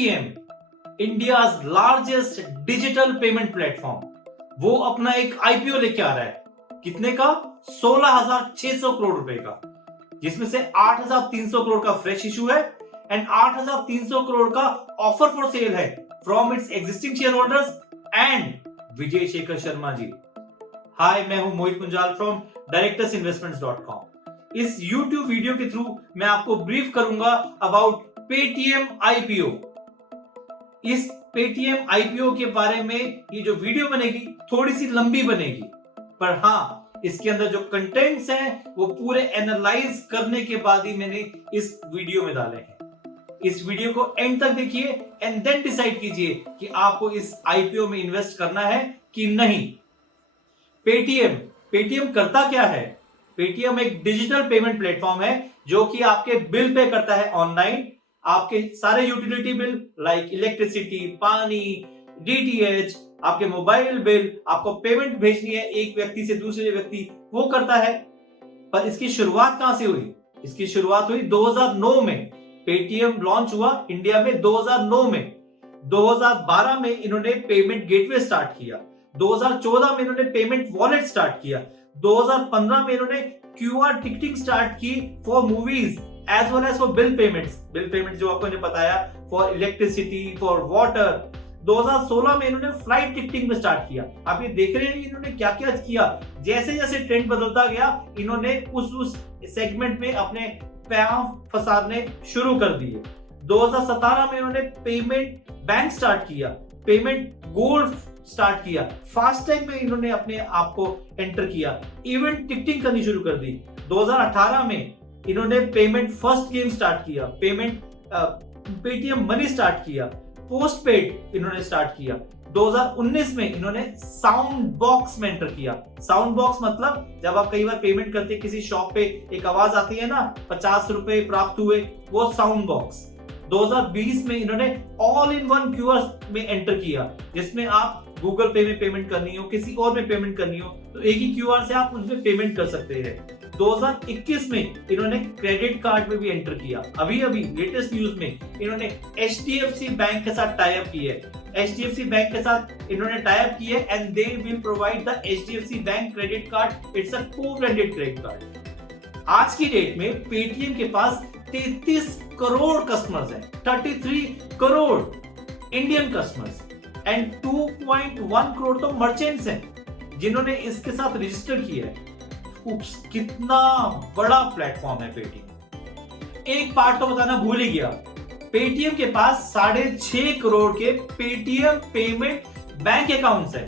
Paytm, India's largest digital payment platform, वो अपना एक आईपीओ लेके आ रहा है। कितने का? 16,600 करोड़ रुपए का, जिसमें से 8,300 करोड़ का फ्रेश इशू है एंड 8,300 करोड़ का ऑफर फॉर सेल है from its existing shareholders and Vijay Shekhar Sharma ji. Hi, मैं हूं मोहित मुंजाल फ्रॉम directorsinvestments.com। इस YouTube वीडियो के थ्रू मैं आपको ब्रीफ करूंगा अबाउट पेटीएम आईपीओ। इस पेटीएम आईपीओ के बारे में ये जो वीडियो बनेगी थोड़ी सी लंबी बनेगी, पर हाँ, इसके अंदर जो कंटेंट्स हैं वो पूरे एनालाइज करने के बाद ही मैंने इस वीडियो में डाले हैं। इस वीडियो को एंड तक देखिए एंड देन डिसाइड कीजिए कि आपको इस आईपीओ में इन्वेस्ट करना है कि नहीं। पेटीएम करता क्या है? पेटीएम एक डिजिटल पेमेंट प्लेटफॉर्म है जो कि आपके बिल पे करता है ऑनलाइन। आपके सारे यूटिलिटी बिल लाइक इलेक्ट्रिसिटी, पानी, डीटीएच, आपके मोबाइल बिल, आपको पेमेंट भेजनी है एक व्यक्ति से दूसरे व्यक्ति, वो करता है। पर इसकी शुरुआत कहां से हुई? इसकी शुरुआत हुई 2009 में। पेटीएम लॉन्च हुआ इंडिया में 2009 में। 2012 में इन्होंने पेमेंट गेटवे स्टार्ट किया। 2014 में इन्होंने पेमेंट वॉलेट स्टार्ट किया। 2015 में इन्होंने क्यूआर टिकटिंग स्टार्ट की for movies as well as for bill payments जो आपको बताया, फॉर इलेक्ट्रिसिटी, फॉर वाटर। 2016 में इन्होंने फ्लाइट टिकटिंग में स्टार्ट किया। आप ये देख रहे हैं इन्होंने क्या क्या किया। जैसे जैसे ट्रेंड बदलता गया इन्होंने उस सेगमेंट में अपने पैर फंसाने शुरू कर दिए। 2017 में इन्होंने पेमेंट बैंक स्टार्ट किया, पेमेंट गोल्ड स्टार्ट किया, फास्टैग में इन्होंने अपने आप को एंटर किया, इवेंट टिकटिंग करनी शुरू कर दी। 2018 में इन्होंने पेमेंट फर्स्ट गेम स्टार्ट किया, पेटीएम मनी स्टार्ट किया, पोस्ट पेड इन्होंने स्टार्ट किया। 2019 में इन्होंने साउंड बॉक्स में एंटर किया। साउंड बॉक्स मतलब जब आप कई बार पेमेंट करते हैं किसी शॉप पे, एक आवाज आती है ना, 50 रुपए प्राप्त हुए, वो साउंड बॉक्स। 2020 में इन्होंने ऑल इन वन क्यूआर में एंटर किया, जिसमें आप गूगल पे में पेमेंट करनी हो, किसी और में पेमेंट करनी हो तो एक ही क्यूआर से आप उसमें पेमेंट कर सकते हैं। 2021 में इन्होंने क्रेडिट कार्ड में भी एंटर किया। अभी लेटेस्ट न्यूज में इन्होंने एचडीएफसी बैंक के साथ टाई अप की है। एचडीएफसी बैंक के साथ इन्होंने टाई अप की है and they will provide the HDFC bank credit card. It's a co-branded credit card. आज की डेट में पेटीएम के पास 33 करोड़ कस्टमर्स हैं, 33 crore Indian customers and 2.1 crore तो मर्चेंट्स हैं जिन्होंने इसके साथ रजिस्टर किया है। कितना बड़ा प्लेटफॉर्म है पेटीएम। एक पार्ट तो बताना भूल ही गया, पेटीएम के पास 6.5 करोड़ के पेटीएम पेमेंट बैंक अकाउंट्स है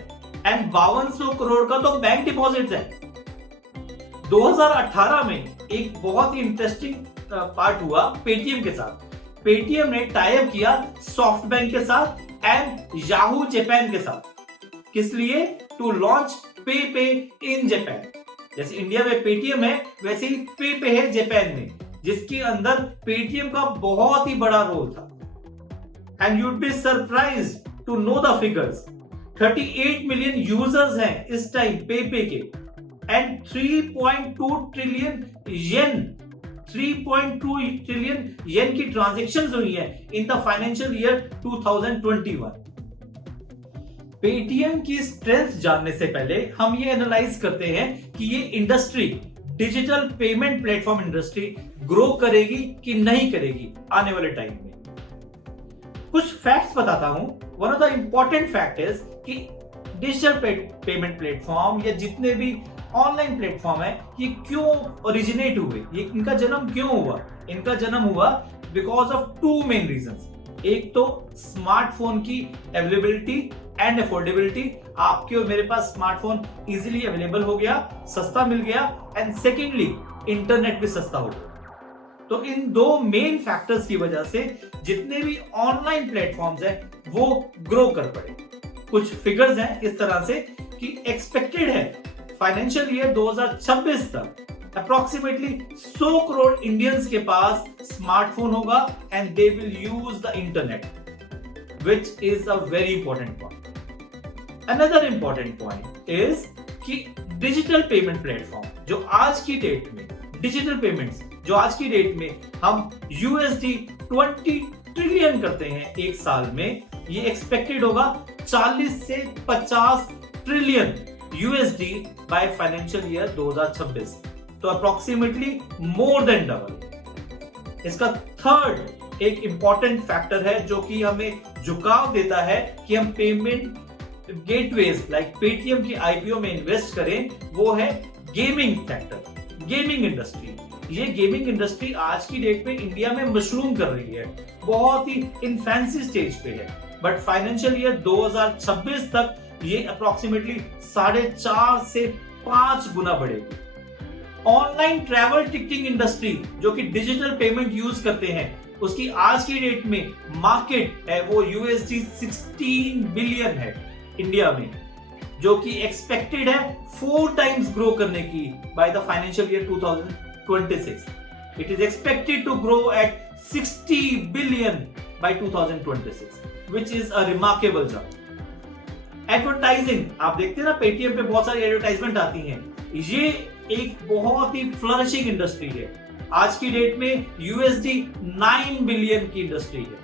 एंड 5200 करोड़ का तो बैंक डिपॉजिट्स है। 2018 में एक बहुत ही इंटरेस्टिंग पार्ट हुआ पेटीएम के साथ। पेटीएम ने टाई अप किया सॉफ्ट बैंक के साथ एंड याहू जापान के साथ। किस लिए? टू लॉन्च पे इन जापान। जैसे इंडिया में पेटीएम है वैसे ही पे है जापान में, जिसके अंदर पेटीएम का बहुत ही बड़ा रोल था। And you'd be surprised to know the figures. 38 million users हैं इस टाइम पे के एंड 3.2 ट्रिलियन येन की ट्रांजैक्शंस हुई है in the financial year 2021। Paytm की स्ट्रेंथ जानने से पहले हम ये एनालाइज करते हैं कि ये industry, digital payment platform industry grow करेगी कि नहीं करेगी आने वाले टाइम में। कुछ फैक्ट्स बताता हूं। One of the important fact is कि डिजिटल पेमेंट प्लेटफॉर्म या जितने भी ऑनलाइन प्लेटफॉर्म है ये क्यों ओरिजिनेट हुए, ये इनका जन्म क्यों हुआ? इनका जन्म हुआ बिकॉज ऑफ 2 मेन रीजंस। एक तो स्मार्टफोन की अवेलेबिलिटी एंड अफोर्डेबिलिटी। आपके और मेरे पास स्मार्टफोन इजीली अवेलेबल हो गया, सस्ता मिल गया एंड सेकेंडली इंटरनेट भी सस्ता हो गया। तो इन 2 मेन फैक्टर्स की वजह से जितने भी ऑनलाइन प्लेटफॉर्म्स हैं वो ग्रो कर पड़े। कुछ फिगर्स हैं इस तरह से कि एक्सपेक्टेड है फाइनेंशियल ईयर 2026 तक अप्रोक्सीमेटली 100 करोड़ इंडियंस के पास स्मार्टफोन होगा and they will use the internet, which is a very important point. Another important point is कि डिजिटल पेमेंट प्लेटफॉर्म जो आज की डेट में डिजिटल पेमेंट्स जो आज की डेट में हम USD ट्रिलियन करते हैं एक साल में, ये एक्सपेक्टेड होगा 40 से 50 trillion USD by financial year 2026, तो अप्रोक्सीमेटली मोर देन डबल। इसका थर्ड एक इंपॉर्टेंट फैक्टर है जो कि हमें झुकाव देता है कि हम पेमेंट गेटवेज लाइक पेटीएम की आईपीओ में इन्वेस्ट करें, वो है गेमिंग फैक्टर, गेमिंग इंडस्ट्री। ये गेमिंग इंडस्ट्री आज की डेट में इंडिया में मशरूम कर रही है, बहुत ही इनफैंसी स्टेज पे है, बट फाइनेंशियल ईयर 2026 तक ये अप्रोक्सीमेटली 4.5 से 5 गुना बढ़ेगी। ऑनलाइन ट्रैवल टिकटिंग इंडस्ट्री जो कि डिजिटल पेमेंट यूज करते हैं, उसकी आज की डेट में मार्केट है वो $16 बिलियन है इंडिया में, जो कि एक्सपेक्टेड है 4 टाइम्स ग्रो करने की by the financial year 2026. It is expected to grow at 60 billion by 2026, which is a remarkable jump. Advertising, आप देखते हैं ना पेटीएम पे बहुत सारी एडवर्टाइजमेंट आती हैं, ये एक बहुत ही फ्लरिशिंग इंडस्ट्री है। आज की डेट में $9 बिलियन की इंडस्ट्री है,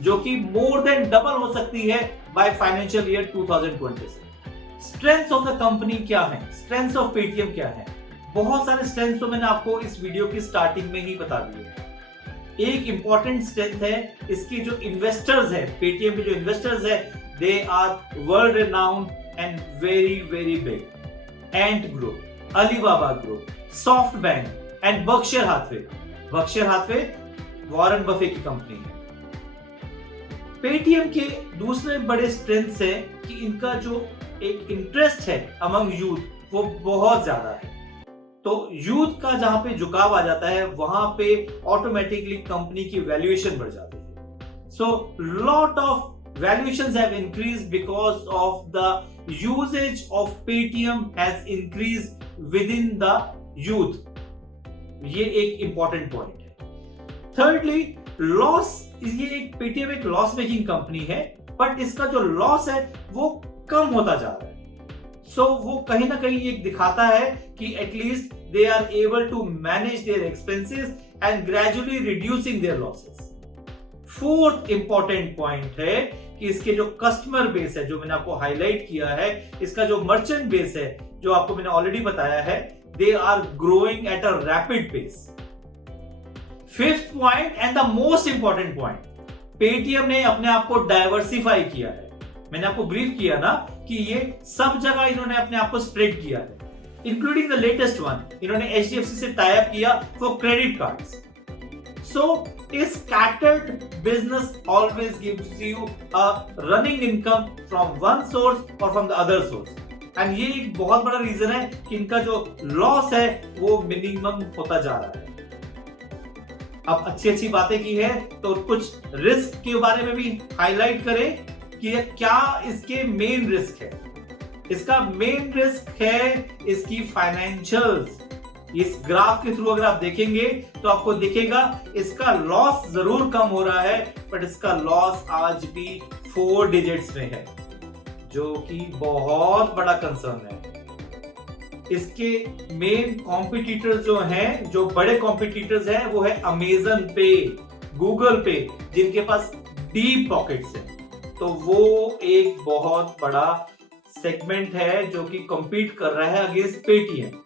जो कि मोर देन डबल हो सकती है by financial year 2026. Strengths of the company क्या है, स्ट्रेंथ्स ऑफ पेटीएम क्या है? बहुत सारे स्ट्रेंथ तो मैंने आपको इस वीडियो की स्टार्टिंग में ही बता दिए। एक इंपॉर्टेंट स्ट्रेंथ है इसकी जो इन्वेस्टर्स है, पेटीएम के जो इन्वेस्टर्स है, they are world renowned and very very big. Ant Group, Alibaba Group, SoftBank and Berkshire Hathaway. Berkshire Hathaway Warren Buffett की कंपनी है। पेटीएम के दूसरे बड़े स्ट्रेंथ्स है कि इनका जो एक इंटरेस्ट है अमंग यूथ वो बहुत ज्यादा है, तो यूथ का जहां पे झुकाव आ जाता है वहां पे ऑटोमेटिकली कंपनी की वैल्यूएशन बढ़ जाती है। So lot of valuations have increased because of the usage of Paytm has increased with in the youth. ये एक इंपॉर्टेंट पॉइंट है। थर्डली, लॉस, ये एक पेटीएम एक लॉस मेकिंग कंपनी है, बट इसका जो लॉस है वो कम होता जा रहा है। सो वो कहीं ना कहीं एक दिखाता है कि at least they are able to manage their expenses and gradually reducing their losses. Fourth important point है कि इसके जो कस्टमर बेस है, जो मैंने आपको हाईलाइट किया है, इसका जो मर्चेंट बेस है, जो आपको मैंने ऑलरेडी बताया है, they are growing at a rapid pace. Fifth point and the most important point, Paytm ने अपने आप को डाइवर्सिफाई किया है। मैंने आपको ब्रीफ किया ना कि ये सब जगह इन्होंने अपने आप को स्प्रेड किया है, इंक्लूडिंग द लेटेस्ट वन, इन्होंने एचडीएफसी से टाई अप किया for credit cards. So a scattered business always gives you a running income from one source or from the other source, and ये एक बहुत बड़ा रीजन है कि इनका जो लॉस है वो मिनिमम होता जा रहा है। अब अच्छी बातें की है तो कुछ रिस्क के बारे में भी हाईलाइट करें कि क्या इसके मेन रिस्क है। इसका मेन रिस्क है इसकी फाइनेंशियल्स। इस ग्राफ के थ्रू अगर आप देखेंगे तो आपको दिखेगा इसका लॉस जरूर कम हो रहा है, बट इसका लॉस आज भी 4 डिजिट्स में है, जो कि बहुत बड़ा कंसर्न है। इसके मेन कॉम्पिटिटर्स जो हैं, जो बड़े कॉम्पिटिटर्स हैं, वो है अमेजन पे, गूगल पे, जिनके पास डीप पॉकेट्स हैं। तो वो एक बहुत बड़ा सेगमेंट है जो कि कॉम्पीट कर रहा है अगेंस्ट पेटीएम।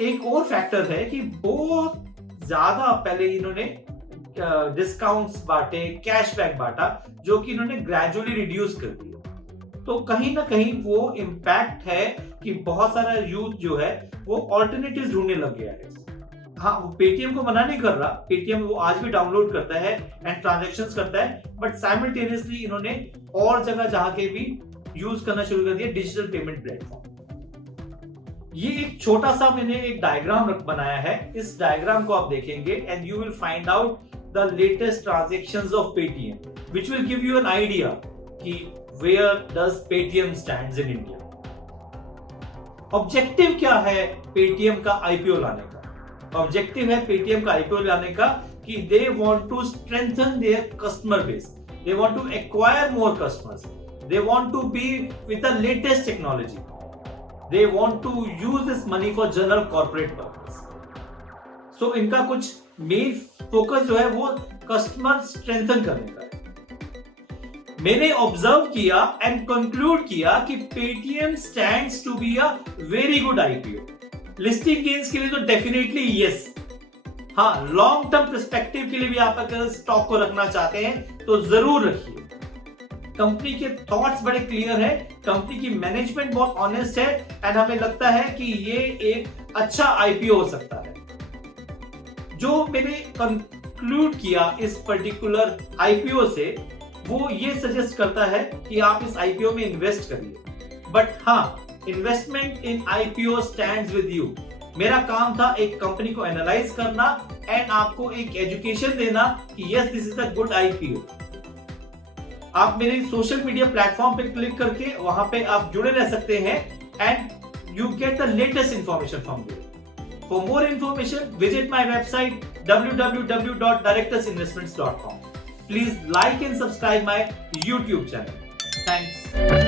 एक और फैक्टर है कि बहुत ज्यादा पहले इन्होंने डिस्काउंट्स बांटे, कैशबैक बांटा, जो कि इन्होंने ग्रेजुअली रिड्यूस कर दिया। तो कहीं ना कहीं वो इम्पैक्ट है कि बहुत सारा यूथ जो है वो ऑल्टरनेटिव्स ढूंढने लग गया है। हाँ, पेटीएम को मना नहीं कर रहा, पेटीएम वो आज भी डाउनलोड करता है एंड ट्रांजैक्शंस करता है, बट साइमल्टेनियसली इन्होंने और जगह जहां के भी यूज करना शुरू कर दिया डिजिटल पेमेंट प्लेटफॉर्म। ये एक छोटा सा मैंने एक डायग्राम बनाया है, इस डायग्राम को आप देखेंगे and you will find out the latest transactions of Paytm, which will give you an idea कि where does Paytm stands in India. Objective क्या है पेटीएम का आईपीओ लाने का? ऑब्जेक्टिव है पेटीएम का आईपीओ लाने का कि they want to strengthen their customer base, they want to acquire more customers, they want to be with the latest technology, they want to use this money for general corporate purpose. सो इनका कुछ main focus जो है वो customer strengthen करने का है। मैंने observe किया एंड कंक्लूड किया कि Paytm stands to be a very good IPO. Listing gains के लिए तो डेफिनेटली यस, हाँ लॉन्ग टर्म पर्सपेक्टिव के लिए भी आप अगर स्टॉक को रखना चाहते हैं तो जरूर रखिए। कंपनी के थॉट्स बड़े क्लियर है, कंपनी की मैनेजमेंट बहुत ऑनेस्ट है एंड हमें लगता है कि ये एक अच्छा आईपीओ हो सकता है। जो मैंने कंक्लूड किया इस पर्टिकुलर आईपीओ से वो ये सजेस्ट करता है कि आप इस आईपीओ में इन्वेस्ट करिए। बट हाँ, investment in IPO stands with you. मेरा काम था एक कंपनी को एनालाइज करना एंड आपको एक एजुकेशन देना कि yes this is a good IPO. आप मेरे सोशल मीडिया प्लेटफॉर्म पे क्लिक करके वहां पे आप जुड़े रह सकते हैं and you get the latest information from me. For more information visit my website www.directorsinvestments.com. Please like and subscribe my YouTube channel. Thanks.